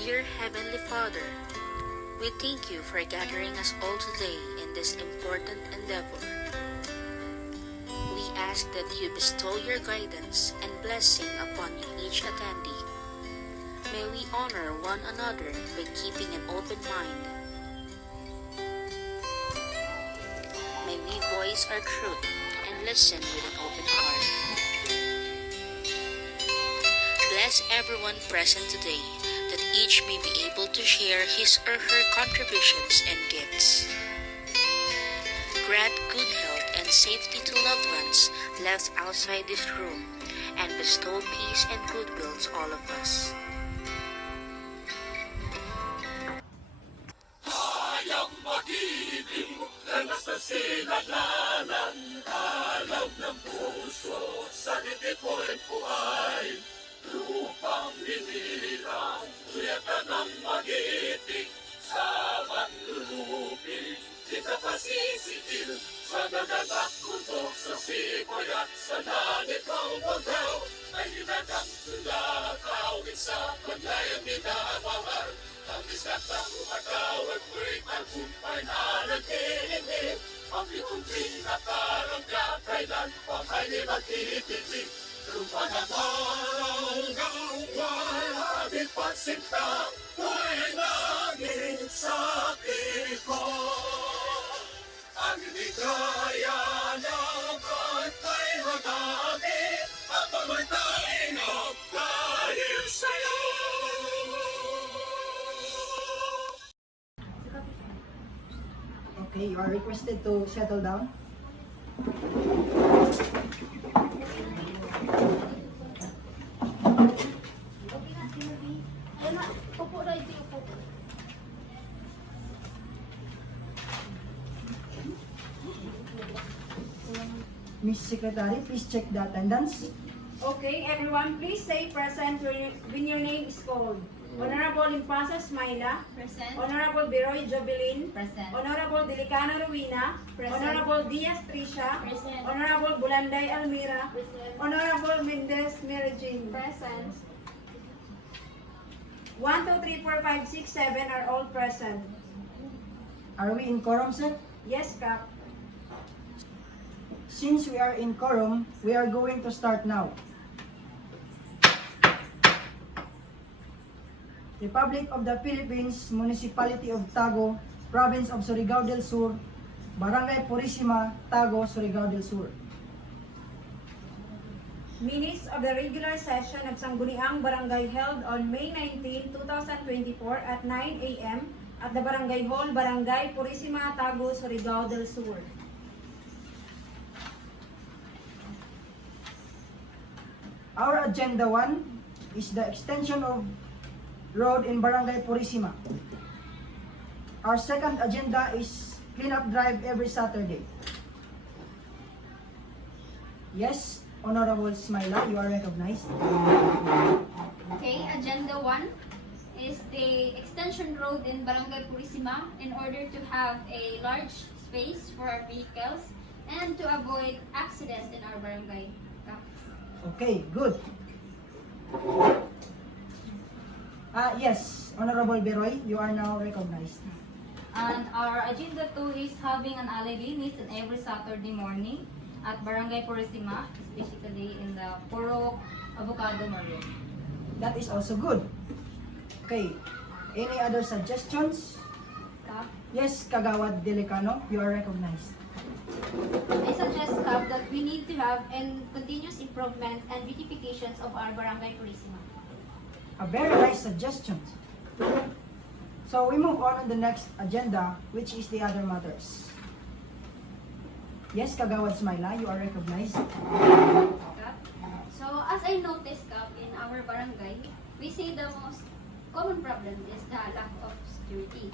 Dear Heavenly Father, we thank you for gathering us all today in this important endeavor. We ask that you bestow your guidance and blessing upon each attendee. May we honor one another by keeping an open mind. May we voice our truth and listen with an open heart. Bless everyone present today, that each may be able to share his or her contributions and gifts. Grant good health and safety to loved ones left outside this room, and bestow peace and goodwill to all of us. Hayang mag-ibig na nasa sinagalan, alam ng puso, sa nitipon buhay. Lupang hinirang, tuyatan ng mag-ibig, sa manlulupig, kita pasisitil, sa naganak kutok, sa sikoy at sa langit ang bagaw, ay hinagang tulakaw, sa paglayang minamahal. Ang diskatang umatawag ko'y magsumpay na nag-iinip. Ang iuntring na karangga, kailan pang ay magtitipig. Lupa na paranggang wala pagsinta, ko'y nangin sa pikon. Ang hindi kaya ng kantay madami, at pagmantay ng dahil sa'yo. Okay, you are requested to settle down. Miss Secretary, please check the attendance. Okay, everyone, please say present when your name is called. Honorable Limpasa Smaila. Present. Honorable Biroy Jobilin. Present. Honorable Delicana Rowena. Present. Honorable Diaz Tricia. Present. Honorable Bulanday Almira. Present. Honorable Mendez Mary Jean. Present. 1, 2, 3, 4, 5, 6, 7 are all present. Are we in quorum, sir? Yes, Cap. Since we are in quorum, we are going to start now. Republic of the Philippines, Municipality of Tago, Province of Surigao del Sur, Barangay Purisima, Tago, Surigao del Sur. Minutes of the regular session of Sangguniang Barangay held on May 19, 2024 at 9 a.m. at the Barangay Hall, Barangay Purisima, Tago, Surigao del Sur. Our agenda 1 is the extension of road in Barangay Purisima. Our second agenda is cleanup drive every Saturday. Yes, Honorable Smaila, you are recognized. Okay, agenda 1 is the extension road in Barangay Purisima in order to have a large space for our vehicles and to avoid accidents in our barangay. Okay, good. Yes, Honorable Biroy, you are now recognized. And our agenda 2 is having an LED needs on every Saturday morning at Barangay Purisima, specifically in the Purok Avocado Mario. That is also good. Okay, any other suggestions? Yes, Kagawad Delicano, you are recognized. I suggest, Cap, that we need to have continuous improvement and beautifications of our Barangay Purisima. A very nice suggestion. So we move on the next agenda, which is the other matters. Yes, Kagawad Smaila, you are recognized. Cap. So, as I noticed, Cap, in our barangay, we see the most common problem is the lack of security.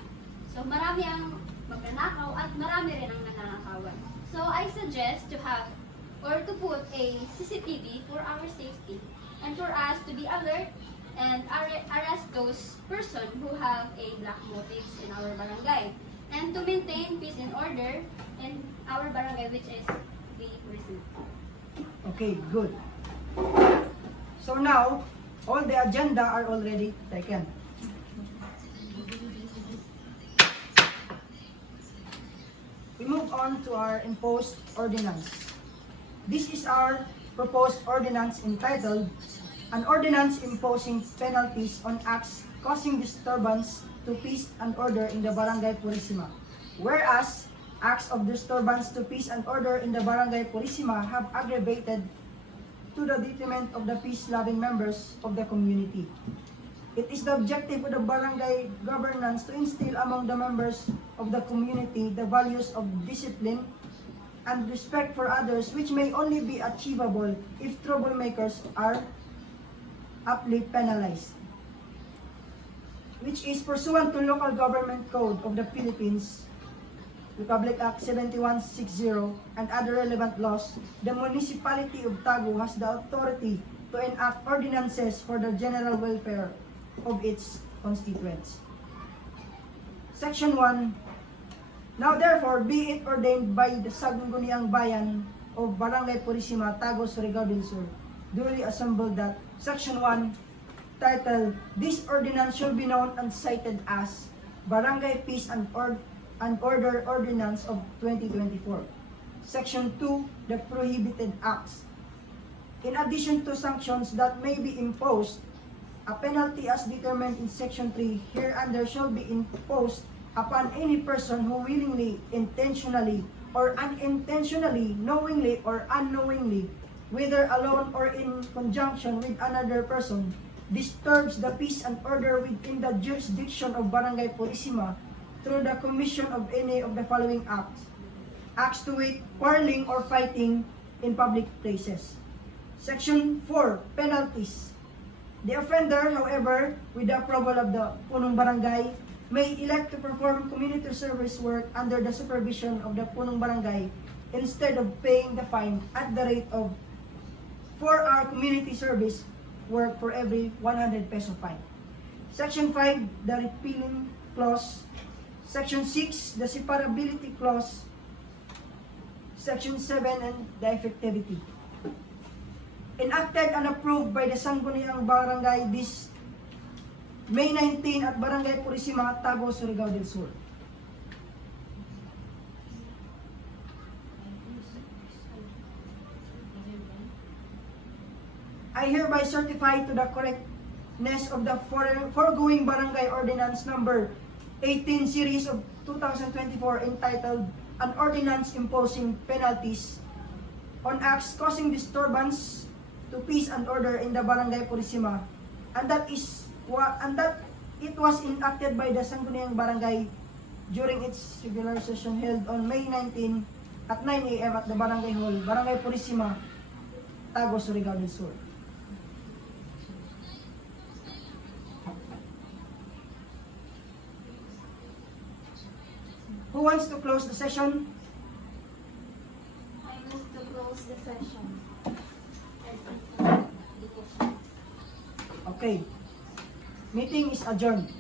So, marami ang magnanakaw at marami rin ang nananakawan. So, I suggest to have or to put a CCTV for our safety and for us to be alert and arrest those person who have a black motives in our barangay and to maintain peace and order in our barangay, which is the prison. Okay, good. So now, all the agenda are already taken. we move on to our imposed ordinance. This is our proposed ordinance entitled, An Ordinance Imposing Penalties on Acts Causing Disturbance to Peace and Order in the Barangay Purisima. Whereas, acts of disturbance to peace and order in the Barangay Purisima have aggravated to the detriment of the peace-loving members of the community. It is the objective of the barangay governance to instill among the members of the community the values of discipline and respect for others, which may only be achievable if troublemakers are aptly penalized, which is pursuant to Local Government Code of the Philippines, Republic Act 7160, and other relevant laws. The municipality of Tagu has the authority to enact ordinances for the general welfare of its constituents. Section 1. Now therefore be it ordained by the Sangguniang Bayan of Barangay Purisima, Tagu, Surigao del Sur, duly assembled that Section 1, titled, This Ordinance shall be known and cited as Barangay Peace and Order Ordinance of 2024. Section 2, the Prohibited Acts. In addition to sanctions that may be imposed, a penalty as determined in Section 3 hereunder shall be imposed upon any person who willingly, intentionally, or unintentionally, knowingly or unknowingly, whether alone or in conjunction with another person, disturbs the peace and order within the jurisdiction of Barangay Purisima through the commission of any of the following acts. Acts to wit, quarreling or fighting in public places. Section 4, penalties. The offender, however, with the approval of the punong barangay, may elect to perform community service work under the supervision of the punong barangay instead of paying the fine at the rate of 4-hour community service work for every 100 peso fine. Section 5, the repealing clause. Section 6, the separability clause. Section 7, and the effectivity. Enacted and approved by the Sangguniang Barangay this May 19 at Barangay Purisima, Tagu, Surigao del Sur. I hereby certify to the correctness of the foregoing Barangay Ordinance number 18 series of 2024 entitled An Ordinance Imposing Penalties on Acts Causing Disturbance to Peace and Order in the Barangay Purisima, and that it was enacted by the Sangguniang Barangay during its regular session held on May 19 at 9 a.m. at the Barangay Hall, Barangay Purisima, Tagu, Surigao del Sur. Who wants to close the session? I move to close the session. Okay. Meeting is adjourned.